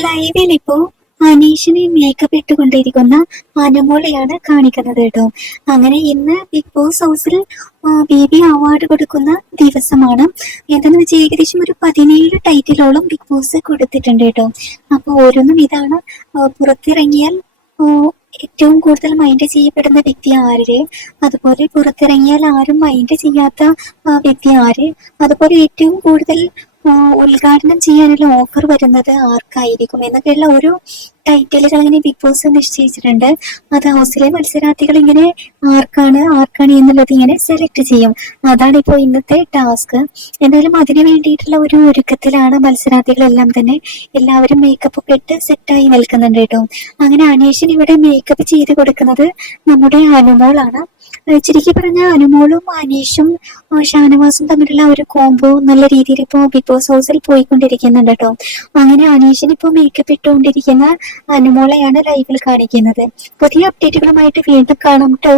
ലൈവിൽ ഇപ്പോ അനീഷിനെ മേക്കപ്പ് ഇട്ടുകൊണ്ടിരിക്കുന്ന അനമോളയാണ് കാണിക്കുന്നത് കേട്ടോ. അങ്ങനെ ഇന്ന് ബിഗ് ബോസ് ഹൗസിൽ ബി ബി അവാർഡ് കൊടുക്കുന്ന ദിവസമാണ്. എന്താന്ന് വെച്ചാൽ ഏകദേശം ഒരു പതിനേഴ് ടൈറ്റിലോളം ബിഗ് ബോസ് കൊടുത്തിട്ടുണ്ട് കേട്ടോ. അപ്പൊ ഓരോന്നും ഇതാണ് പുറത്തിറങ്ങിയാൽ ഏറ്റവും കൂടുതൽ മൈൻഡ് ചെയ്യപ്പെടുന്ന വ്യക്തി ആര്? അതുപോലെ പുറത്തിറങ്ങിയാൽ ആരും മൈൻഡ് ചെയ്യാത്ത വ്യക്തി ആര്? അതുപോലെ ഏറ്റവും കൂടുതൽ ഉദ്ഘാടനം ചെയ്യാനുള്ള ഓഫർ വരുന്നത് ആർക്കായിരിക്കും എന്നൊക്കെയുള്ള ഒരു ടൈറ്റിലുകൾ ഇങ്ങനെ ബിഗ് ബോസ് നിശ്ചയിച്ചിട്ടുണ്ട്. അത് ഹൗസിലെ മത്സരാർത്ഥികൾ ഇങ്ങനെ ആർക്കാണ് ആർക്കാണ് എന്നുള്ളത് ഇങ്ങനെ സെലക്ട് ചെയ്യും. അതാണ് ഇപ്പോൾ ഇന്നത്തെ ടാസ്ക് എന്തായാലും അതിന് വേണ്ടിയിട്ടുള്ള ഒരു ഒരുക്കത്തിലാണ് മത്സരാർത്ഥികളെല്ലാം തന്നെ എല്ലാവരും മേക്കപ്പ് ഒക്കെ ഇട്ട് സെറ്റായി നിൽക്കുന്നുണ്ട് കേട്ടോ. അങ്ങനെ അനീഷിന് ഇവിടെ മേക്കപ്പ് ചെയ്ത് കൊടുക്കുന്നത് നമ്മുടെ അനുമോളാണ്. ചുരുക്കി പറഞ്ഞ അനുമോളും അനീഷും ഷാനവാസും തമ്മിലുള്ള ഒരു കോംബോ നല്ല രീതിയിൽ ഇപ്പോൾ ബിഗ് ബോസ് ഹൗസിൽ പോയിക്കൊണ്ടിരിക്കുന്നുണ്ട് കേട്ടോ. അങ്ങനെ അനീഷിന് ഇപ്പോൾ മേക്കപ്പ് ഇട്ടുകൊണ്ടിരിക്കുന്ന അനുമോളെയാണ് ലൈവിൽ കാണിക്കുന്നത്. പുതിയ അപ്ഡേറ്റുകളുമായിട്ട് വീണ്ടും കാണാം കേട്ടോ.